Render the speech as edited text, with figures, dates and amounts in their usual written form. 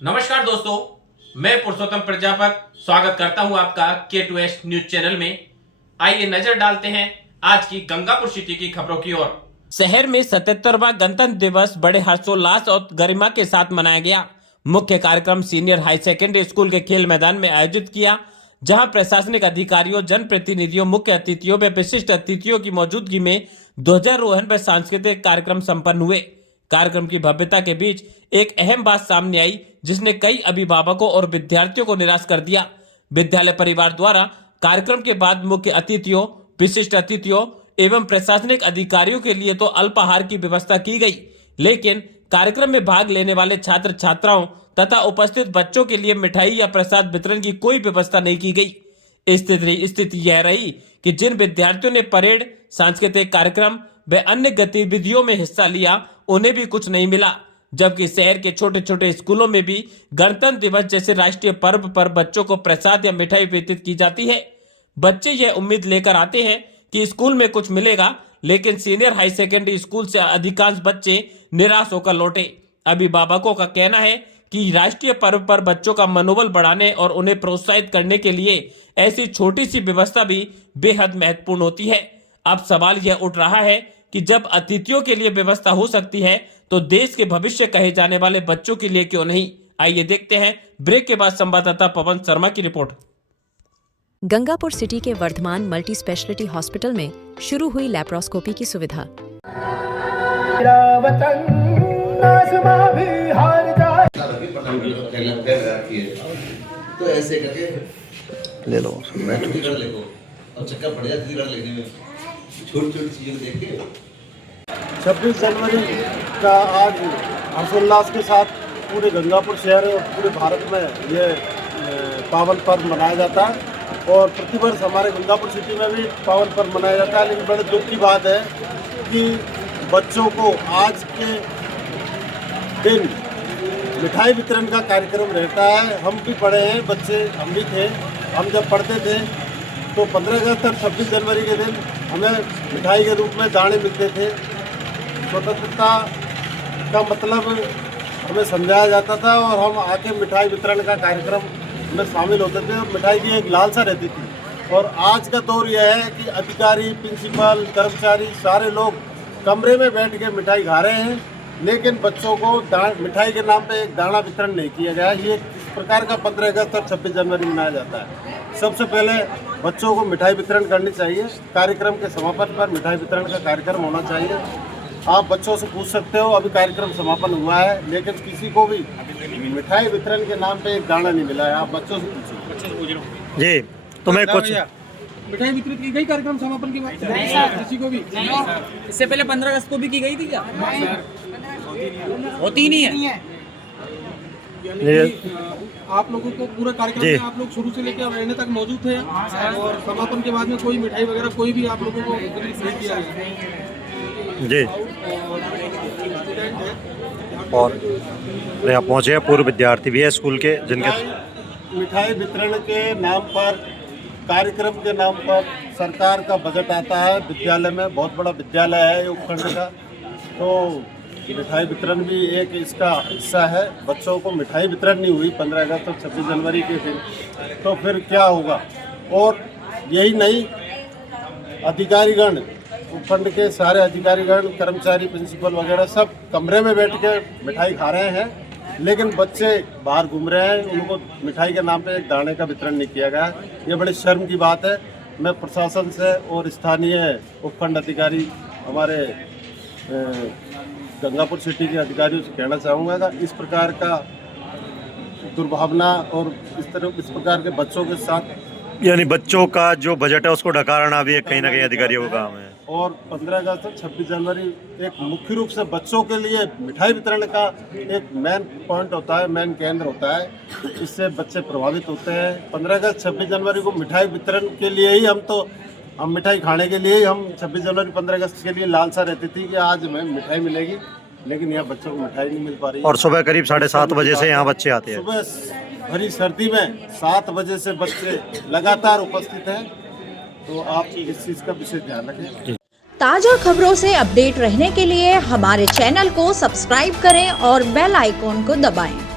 नमस्कार दोस्तों, मैं पुरुषोत्तम प्रजापत स्वागत करता हूं आपका K2S न्यूज चैनल में। आइए नजर डालते हैं आज की गंगापुर सिटी की खबरों की ओर। शहर में 77वां गणतंत्र दिवस बड़े हर्षोल्लास और गरिमा के साथ मनाया गया। मुख्य कार्यक्रम सीनियर हाई सेकेंडरी स्कूल के खेल मैदान में आयोजित किया, जहां प्रशासनिक अधिकारियों, जनप्रतिनिधियों, मुख्य अतिथियों व विशिष्ट अतिथियों की मौजूदगी में ध्वजारोहण व सांस्कृतिक कार्यक्रम संपन्न हुए। कार्यक्रम की भव्यता के बीच एक अहम बात सामने आई, जिसने कई अभिभावकों और विद्यार्थियों को निराश कर दिया। विद्यालय परिवार द्वारा कार्यक्रम के बाद मुख्य अतिथियों, विशिष्ट अतिथियों एवं प्रशासनिक अधिकारियों के लिए तो अल्पाहार की व्यवस्था की गई, लेकिन कार्यक्रम में भाग लेने वाले छात्र छात्राओं तथा उपस्थित बच्चों के लिए मिठाई या प्रसाद वितरण की कोई व्यवस्था नहीं की गई। स्थिति यह रही कि जिन विद्यार्थियों ने परेड, सांस्कृतिक कार्यक्रम व अन्य गतिविधियों में हिस्सा लिया, उन्हें भी कुछ नहीं मिला। जबकि शहर के छोटे छोटे स्कूलों में भी गणतंत्र दिवस जैसे राष्ट्रीय पर्व पर बच्चों को प्रसाद या मिठाई वितरित की जाती है। बच्चे यह उम्मीद लेकर आते हैं कि स्कूल में कुछ मिलेगा, लेकिन सीनियर हाई सेकेंडरी स्कूल से अधिकांश बच्चे निराश होकर लौटे। अभिभावकों का कहना है कि राष्ट्रीय पर्व पर बच्चों का मनोबल बढ़ाने और उन्हें प्रोत्साहित करने के लिए ऐसी छोटी सी व्यवस्था भी बेहद महत्वपूर्ण होती है। अब सवाल यह उठ रहा है कि जब अतिथियों के लिए व्यवस्था हो सकती है, तो देश के भविष्य कहे जाने वाले बच्चों के लिए क्यों नहीं। आइए देखते हैं ब्रेक के बाद संवाददाता पवन शर्मा की रिपोर्ट। गंगापुर सिटी के वर्धमान मल्टी स्पेशलिटी हॉस्पिटल में शुरू हुई लैप्रोस्कोपी की सुविधा। तो ऐसे करके ले लो, और चक्कर पड़ जाती है लेने में, छोटी-छोटी चीजें देख के। 26 जनवरी का आज हर्षोल्लास के साथ पूरे गंगापुर शहर और पूरे भारत में ये पावन पर्व मनाया जाता है और प्रतिवर्ष हमारे गंगापुर सिटी में भी पावन पर्व मनाया जाता है। लेकिन बड़े दुख की बात है कि बच्चों को आज के दिन मिठाई वितरण का कार्यक्रम रहता है। हम भी पढ़े हैं, बच्चे हम भी थे। हम जब पढ़ते थे तो 15 अगस्त और 26 जनवरी के दिन हमें मिठाई के रूप में दाने मिलते थे। स्वतंत्रता का मतलब हमें समझाया जाता था और हम आके मिठाई वितरण का कार्यक्रम में शामिल होते थे और मिठाई की एक लालसा रहती थी। और आज का दौर यह है कि अधिकारी, प्रिंसिपल, कर्मचारी सारे लोग कमरे में बैठ के मिठाई खा रहे हैं, लेकिन बच्चों को मिठाई के नाम पे एक दाना वितरण नहीं किया गया। ये इस प्रकार का 15 अगस्त और 26 जनवरी मनाया जाता है। सबसे पहले बच्चों को मिठाई वितरण करनी चाहिए। कार्यक्रम के समापन पर मिठाई वितरण का कार्यक्रम होना चाहिए। आप बच्चों से पूछ सकते हो, अभी कार्यक्रम समापन हुआ है लेकिन किसी को भी मिठाई वितरण के नाम पे एक दाना नहीं मिला है। आप बच्चों से पूछिए जी। तुम्हें कुछ मिठाई वितरित की गई कार्यक्रम समापन के बाद? नहीं सर, किसी को भी नहीं। इससे पहले 15 अगस्त को भी की गई थी क्या? होती नहीं है। आप लोगों को पूरा कार्यक्रम में आप लोग शुरू से लेकर रहने तक मौजूद थे और समापन के बाद में कोई मिठाई वगैरह कोई भी आप लोगों को वितरित नहीं किया गया जी। और यहाँ पहुँचे हैं पूर्व विद्यार्थी भी है स्कूल के, जिनके मिठाई वितरण के नाम पर, कार्यक्रम के नाम पर सरकार का बजट आता है। विद्यालय में बहुत बड़ा विद्यालय है ये उपखंड का, तो मिठाई वितरण भी एक इसका हिस्सा है। बच्चों को मिठाई वितरण नहीं हुई 15 अगस्त और 26 जनवरी के दिन, तो फिर क्या होगा। और यही नहीं, अधिकारीगण, उपखंड के सारे अधिकारीगण, कर्मचारी, प्रिंसिपल वगैरह सब कमरे में बैठ के मिठाई खा रहे हैं, लेकिन बच्चे बाहर घूम रहे हैं। उनको मिठाई के नाम पे एक दाने का वितरण नहीं किया गया। ये बड़ी शर्म की बात है। मैं प्रशासन से और स्थानीय उपखंड अधिकारी, हमारे गंगापुर सिटी के अधिकारियों से कहना चाहूँगा कि इस प्रकार का दुर्भावना और इस प्रकार के बच्चों के साथ, यानी बच्चों का जो बजट है उसको डकारना भी कहीं ना कहीं अधिकारियों का काम है। और 15 अगस्त और 26 जनवरी एक मुख्य रूप से बच्चों के लिए मिठाई वितरण का एक मेन पॉइंट होता है, मेन केंद्र होता है। इससे बच्चे प्रभावित होते हैं। 15 अगस्त 26 जनवरी को मिठाई वितरण के लिए ही हम मिठाई खाने के लिए ही हम 26 जनवरी 15 अगस्त के लिए लालसा रहती थी कि आज हमें मिठाई मिलेगी, लेकिन यहाँ बच्चों को मिठाई नहीं मिल पा रही है। और सुबह करीब 7:30 बजे से यहाँ बच्चे आते हैं। सुबह भरी सर्दी में 7 बजे से बच्चे लगातार उपस्थित हैं, तो आप इस चीज़ का विशेष ध्यान रखें। ताजा खबरों से अपडेट रहने के लिए हमारे चैनल को सब्सक्राइब करें और बेल आइकॉन को दबाएं।